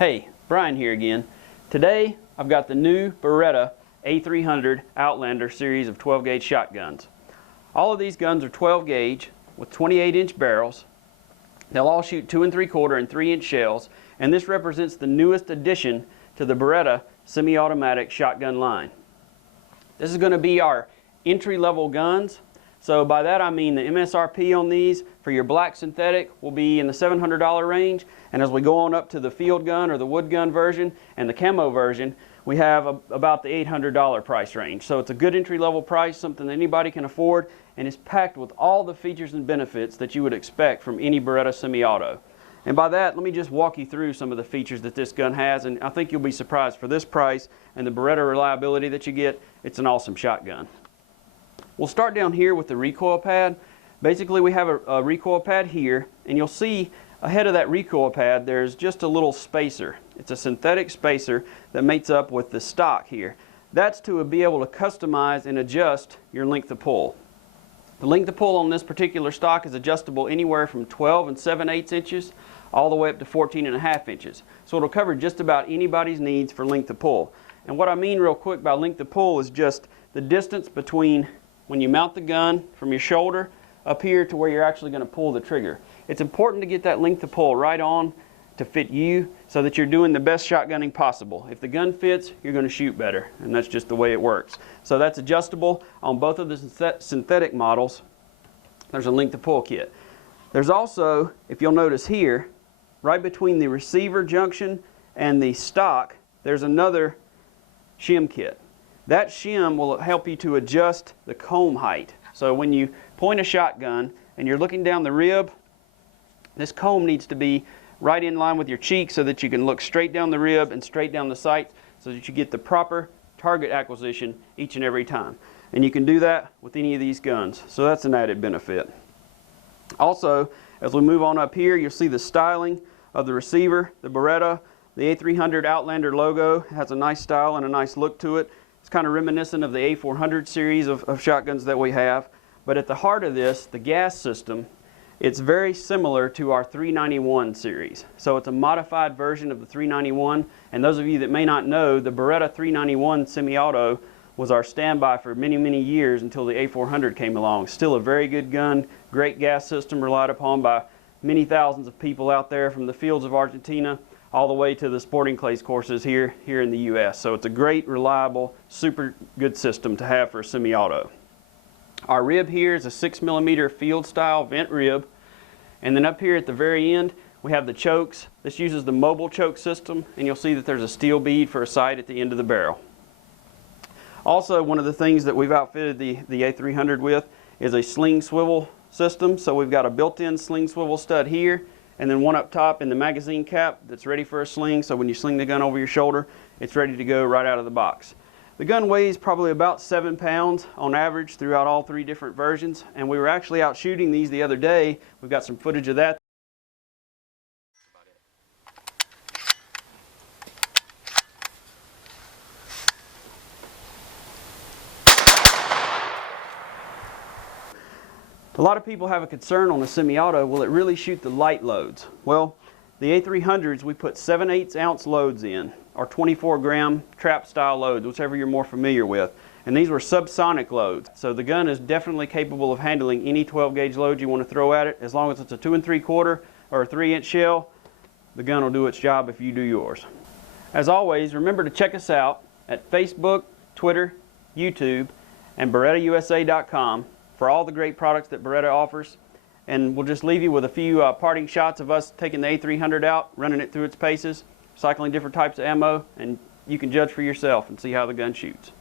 Hey, Brian here again. Today I've got the new Beretta A300 Outlander series of 12 gauge shotguns. All of these guns are 12 gauge with 28-inch barrels. They'll all shoot 2 3/4 and 3-inch shells, and this represents the newest addition to the Beretta semi-automatic shotgun line. This is going to be our entry-level guns. So by that I mean the MSRP on these for your black synthetic will be in the $700 range, and as we go on up to the field gun or the wood gun version and the camo version, we have about the $800 price range. So it's a good entry-level price, something that anybody can afford, and it's packed with all the features and benefits that you would expect from any Beretta semi-auto. And by that, let me just walk you through some of the features that this gun has, and I think you'll be surprised. For this price and the Beretta reliability that you get, it's an awesome shotgun. We'll start down here with the recoil pad. Basically, we have a recoil pad here, and you'll see ahead of that recoil pad there's just a little spacer. It's a synthetic spacer that mates up with the stock here. That's to be able to customize and adjust your length of pull. The length of pull on this particular stock is adjustable anywhere from 12 7/8 inches all the way up to 14.5 inches. So it'll cover just about anybody's needs for length of pull. And what I mean real quick by length of pull is just the distance between when you mount the gun from your shoulder up here to where you're actually going to pull the trigger. It's important to get that length of pull right on to fit you so that you're doing the best shotgunning possible. If the gun fits, you're going to shoot better, and that's just the way it works. So that's adjustable on both of the synthetic models. There's a length of pull kit. There's also, if you'll notice here, right between the receiver junction and the stock, there's another shim kit. That shim will help you to adjust the comb height. So when you point a shotgun and you're looking down the rib, this comb needs to be right in line with your cheek so that you can look straight down the rib and straight down the sight so that you get the proper target acquisition each and every time. And you can do that with any of these guns. So that's an added benefit. Also, as we move on up here, you'll see the styling of the receiver. The Beretta, the A300 Outlander logo has a nice style and a nice look to it. It's kind of reminiscent of the A400 series of shotguns that we have. But at the heart of this, the gas system, it's very similar to our 391 series. So it's a modified version of the 391. And those of you that may not know, the Beretta 391 semi-auto was our standby for many, many years until the A400 came along. Still a very good gun, great gas system relied upon by many thousands of people out there from the fields of Argentina all the way to the sporting clays courses here in the US. So it's a great, reliable, super good system to have for a semi-auto. Our rib here is a 6mm field style vent rib. And then up here at the very end, we have the chokes. This uses the mobile choke system, and you'll see that there's a steel bead for a sight at the end of the barrel. Also, one of the things that we've outfitted the A300 with is a sling swivel system. So we've got a built-in sling swivel stud here, and then one up top in the magazine cap that's ready for a sling, so when you sling the gun over your shoulder, it's ready to go right out of the box. The gun weighs probably about 7 pounds on average throughout all 3 different versions, and we were actually out shooting these the other day. We've got some footage of that. A lot of people have a concern on the semi-auto, will it really shoot the light loads? Well, the A300s, we put 7/8 ounce loads in, or 24-gram trap style loads, whichever you're more familiar with. And these were subsonic loads. So the gun is definitely capable of handling any 12 gauge load you want to throw at it. As long as it's a 2 3/4 or a 3-inch shell, the gun will do its job if you do yours. As always, remember to check us out at Facebook, Twitter, YouTube, and BerettaUSA.com for all the great products that Beretta offers. And we'll just leave you with a few parting shots of us taking the A300 out, running it through its paces, cycling different types of ammo, and you can judge for yourself and see how the gun shoots.